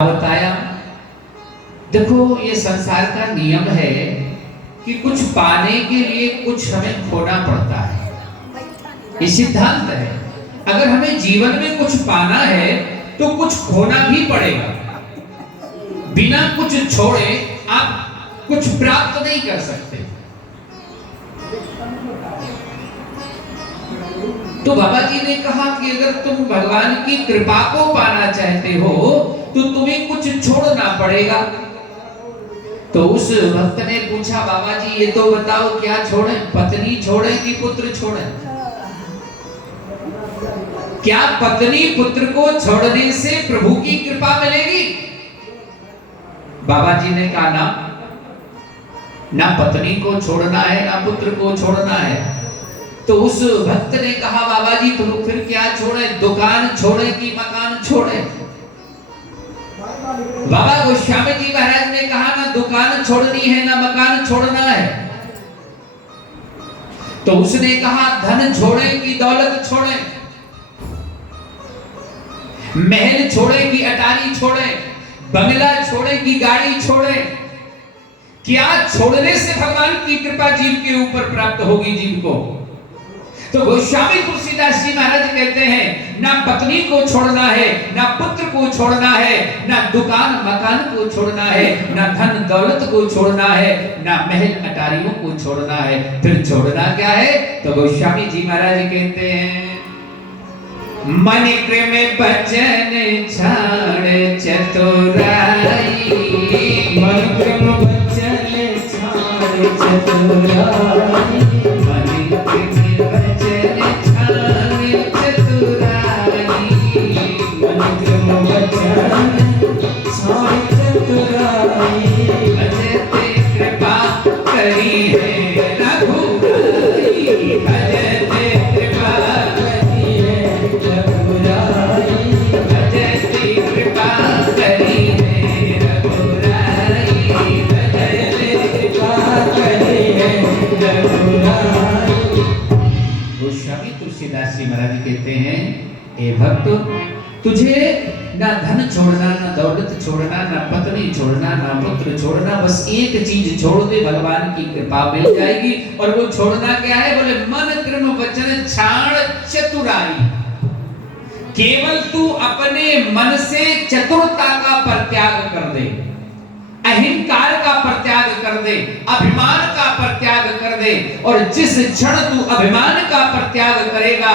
बताया। देखो, ये संसार का नियम है कि कुछ पाने के लिए कुछ हमें खोना पड़ता है। ये सिद्धांत है। अगर हमें जीवन में कुछ पाना है तो कुछ खोना भी पड़ेगा। बिना कुछ छोड़े आप कुछ प्राप्त नहीं कर सकते। तो बाबा जी ने कहा कि अगर तुम भगवान की कृपा को पाना चाहते हो तो तुम्हें कुछ छोड़ना पड़ेगा। तो उस भक्त ने पूछा, बाबा जी ये तो बताओ क्या छोड़े, पत्नी छोड़े कि पुत्र छोड़े? क्या पत्नी पुत्र को छोड़ने से प्रभु की कृपा मिलेगी? बाबा जी ने कहा ना पत्नी को छोड़ना है ना पुत्र को छोड़ना है। तो उस भक्त ने कहा, बाबा जी तुम फिर क्या छोड़े, दुकान छोड़े कि मकान छोड़े? बाबा गोस्वामी जी महाराज ने कहा, ना दुकान छोड़नी है ना मकान छोड़ना है। तो उसने कहा, धन छोड़े कि दौलत छोड़े, महल छोड़े कि अटारी छोड़े, बंगला छोड़े कि गाड़ी छोड़े? क्या छोड़ने से भगवान की कृपा जीव के ऊपर प्राप्त होगी जीव को? तो गोस्वामी तुलसीदास जी महाराज कहते हैं, ना पत्नी को छोड़ना है, ना पुत्र को छोड़ना है, ना दुकान मकान को छोड़ना है, ना धन दौलत को छोड़ना है, ना महल अटारियों को छोड़ना है। फिर छोड़ना क्या है? तो गोस्वामी जी महाराज कहते हैं, मन क्रम बचन छाड़ चतुराई, मन क्रम बचन छाड़ चतुराई, मन क्रम बचन छाड़ चतुराई, मन क्रम बचन छाड़ चतुराई, भजते कृपा करी है रघुराई, भजते कृपा करी है रघुराई, भजते कृपा करी है रघुराई, भजते कृपा करी है रघुराई। गोस्वामी तुलसीदास जी महाराज कहते हैं, हे भक्त, तुझे ना धन छोड़ना, ना दौलत छोड़ना, ना पत्नी छोड़ना, ना पुत्र छोड़ना, बस एक चीज छोड़ दे, भगवान की कृपा मिल जाएगी। और वो छोड़ना क्या है? बोले मन क्रम वचन छाड़ चतुराई। केवल तू अपने मन से चतुरता का परित्याग कर दे, अहंकार का परित्याग कर दे, अभिमान का परित्याग कर दे। और जिस क्षण तू अभिमान का परित्याग करेगा